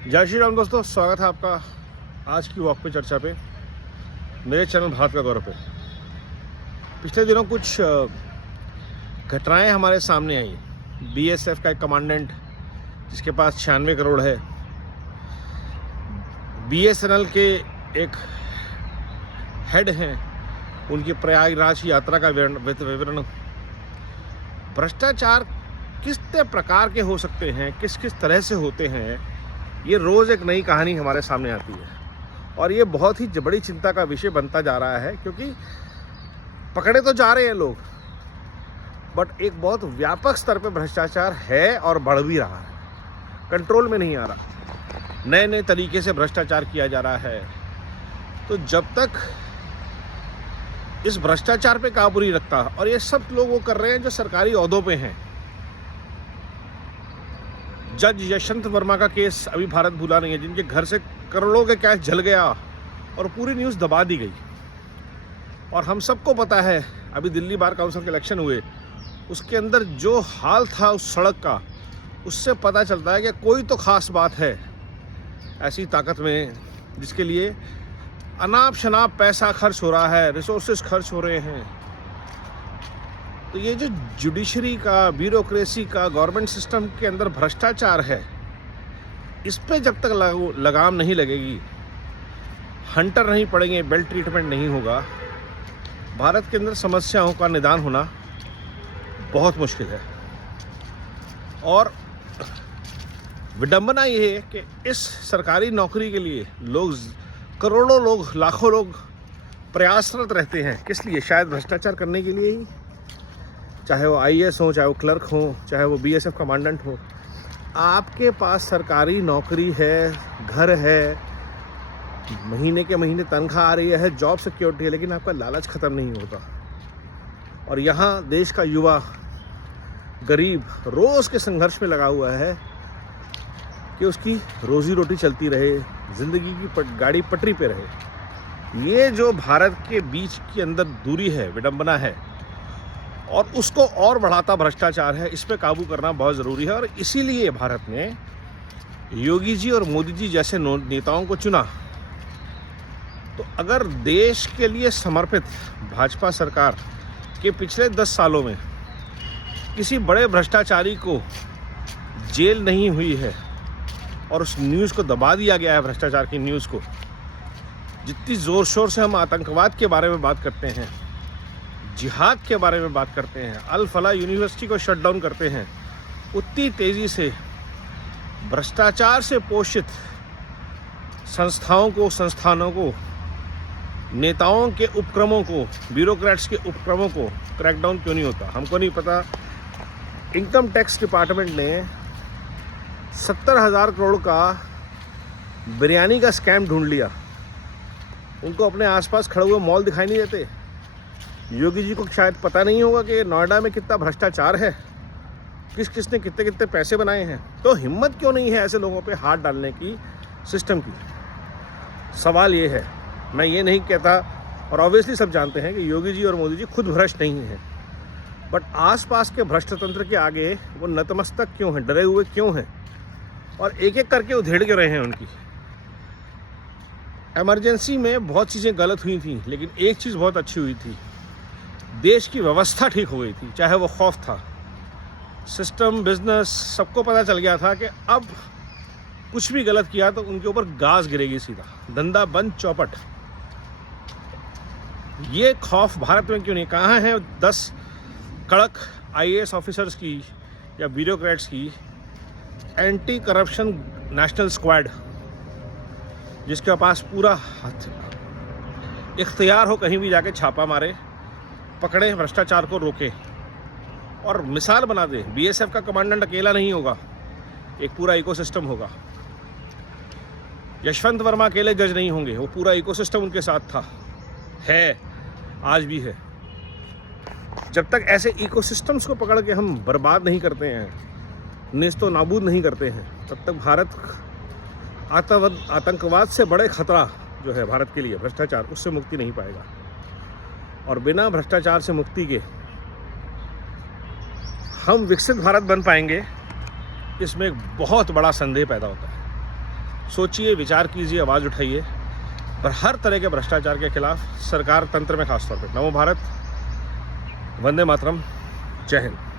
जय श्री राम दोस्तों, स्वागत है आपका आज की वॉक पे चर्चा पे मेरे चैनल भारत का गौरव पे। पिछले दिनों कुछ घटनाएं हमारे सामने आई। बीएसएफ का एक कमांडेंट जिसके पास 96 करोड़ है, बीएसएनएल के एक हेड हैं, उनकी प्रयागराज की यात्रा का विवरण। भ्रष्टाचार किस प्रकार के हो सकते हैं, किस किस तरह से होते हैं, ये रोज़ एक नई कहानी हमारे सामने आती है और ये बहुत ही बड़ी चिंता का विषय बनता जा रहा है, क्योंकि पकड़े तो जा रहे हैं लोग, बट एक बहुत व्यापक स्तर पे भ्रष्टाचार है और बढ़ भी रहा है, कंट्रोल में नहीं आ रहा। नए नए तरीके से भ्रष्टाचार किया जा रहा है। तो जब तक इस भ्रष्टाचार पे काबू नहीं रखता, और ये सब लोग वो कर रहे हैं जो सरकारी ओहदों पे हैं। जज यशवंत वर्मा का केस अभी भारत भूला नहीं है, जिनके घर से करोड़ों के कैश जल गया और पूरी न्यूज़ दबा दी गई। और हम सबको पता है, अभी दिल्ली बार काउंसिल के इलेक्शन हुए, उसके अंदर जो हाल था उस सड़क का, उससे पता चलता है कि कोई तो ख़ास बात है ऐसी ताकत में, जिसके लिए अनाप शनाप पैसा खर्च हो रहा है, रिसोर्सेज खर्च हो रहे हैं। तो ये जो जुडिशरी का, ब्यूरोक्रेसी का, गवर्नमेंट सिस्टम के अंदर भ्रष्टाचार है, इस पे जब तक लगाम नहीं लगेगी, हंटर नहीं पड़ेंगे, बेल्ट ट्रीटमेंट नहीं होगा, भारत के अंदर समस्याओं का निदान होना बहुत मुश्किल है। और विडंबना ये है कि इस सरकारी नौकरी के लिए लोग, करोड़ों लोग, लाखों लोग प्रयासरत रहते हैं। किस लिए? शायद भ्रष्टाचार करने के लिए ही। चाहे वो आईएएस हो, चाहे वो क्लर्क हो, चाहे वो बीएसएफ कमांडेंट हो। आपके पास सरकारी नौकरी है, घर है, महीने के महीने तनख्वाह आ रही है, जॉब सिक्योरिटी है, लेकिन आपका लालच ख़त्म नहीं होता। और यहाँ देश का युवा, गरीब, रोज़ के संघर्ष में लगा हुआ है कि उसकी रोज़ी रोटी चलती रहे, ज़िंदगी की गाड़ी पटरी पे रहे। ये जो भारत के बीच के अंदर दूरी है, विडंबना है, और उसको और बढ़ाता भ्रष्टाचार है। इस पे काबू करना बहुत ज़रूरी है। और इसीलिए भारत ने योगी जी और मोदी जी जैसे नेताओं को चुना। तो अगर देश के लिए समर्पित भाजपा सरकार के पिछले 10 सालों में किसी बड़े भ्रष्टाचारी को जेल नहीं हुई है और उस न्यूज़ को दबा दिया गया है, भ्रष्टाचार की न्यूज़ को, जितनी ज़ोर शोर से हम आतंकवाद के बारे में बात करते हैं, जिहाद के बारे में बात करते हैं, अल फला यूनिवर्सिटी को शट डाउन करते हैं, उतनी तेज़ी से भ्रष्टाचार से पोषित संस्थाओं को, संस्थानों को, नेताओं के उपक्रमों को, ब्यूरोक्रेट्स के उपक्रमों को क्रैकडाउन क्यों नहीं होता? हमको नहीं पता। इनकम टैक्स डिपार्टमेंट ने 70,000 करोड़ का बिरयानी का स्कैम ढूंढ लिया। उनको अपने आसपास खड़े हुए मॉल दिखाई नहीं देते। योगी जी को शायद पता नहीं होगा कि नोएडा में कितना भ्रष्टाचार है, किस किसने कितने कितने पैसे बनाए हैं। तो हिम्मत क्यों नहीं है ऐसे लोगों पे हाथ डालने की, सिस्टम की? सवाल ये है। मैं ये नहीं कहता, और ऑब्वियसली सब जानते हैं कि योगी जी और मोदी जी खुद भ्रष्ट नहीं हैं, बट आसपास के भ्रष्ट तंत्र के आगे वो नतमस्तक क्यों हैं, डरे हुए क्यों हैं, और एक एक करके उधेड़ के रहे हैं उनकी। इमरजेंसी में बहुत चीज़ें गलत हुई थी, लेकिन एक चीज़ बहुत अच्छी हुई थी, देश की व्यवस्था ठीक हो गई थी। चाहे वो खौफ था, सिस्टम, बिजनेस, सबको पता चल गया था कि अब कुछ भी गलत किया तो उनके ऊपर गाज गिरेगी सीधा, धंधा बंद, चौपट। ये खौफ भारत में क्यों नहीं? कहाँ है 10 कड़क आईएएस ऑफिसर्स की या ब्यूरोक्रेट्स की एंटी करप्शन नेशनल स्क्वाड, जिसके पास पूरा इख्तियार हो, कहीं भी जाके छापा मारे, पकड़े, भ्रष्टाचार को रोके और मिसाल बना दे। बीएसएफ का कमांडेंट अकेला नहीं होगा, एक पूरा इकोसिस्टम होगा। यशवंत वर्मा अकेले जज नहीं होंगे, वो पूरा इकोसिस्टम उनके साथ था, है, आज भी है। जब तक ऐसे इकोसिस्टम्स को पकड़ के हम बर्बाद नहीं करते हैं, नेस्तो नाबूद नहीं करते हैं, तब तक भारत आतंकवाद से बड़े खतरा जो है भारत के लिए, भ्रष्टाचार, उससे मुक्ति नहीं पाएगा। और बिना भ्रष्टाचार से मुक्ति के हम विकसित भारत बन पाएंगे, इसमें एक बहुत बड़ा संदेह पैदा होता है। सोचिए, विचार कीजिए, आवाज़ उठाइए और हर तरह के भ्रष्टाचार के खिलाफ सरकार तंत्र में खासतौर पर। नमो भारत, वंदे मातरम, जय हिंद।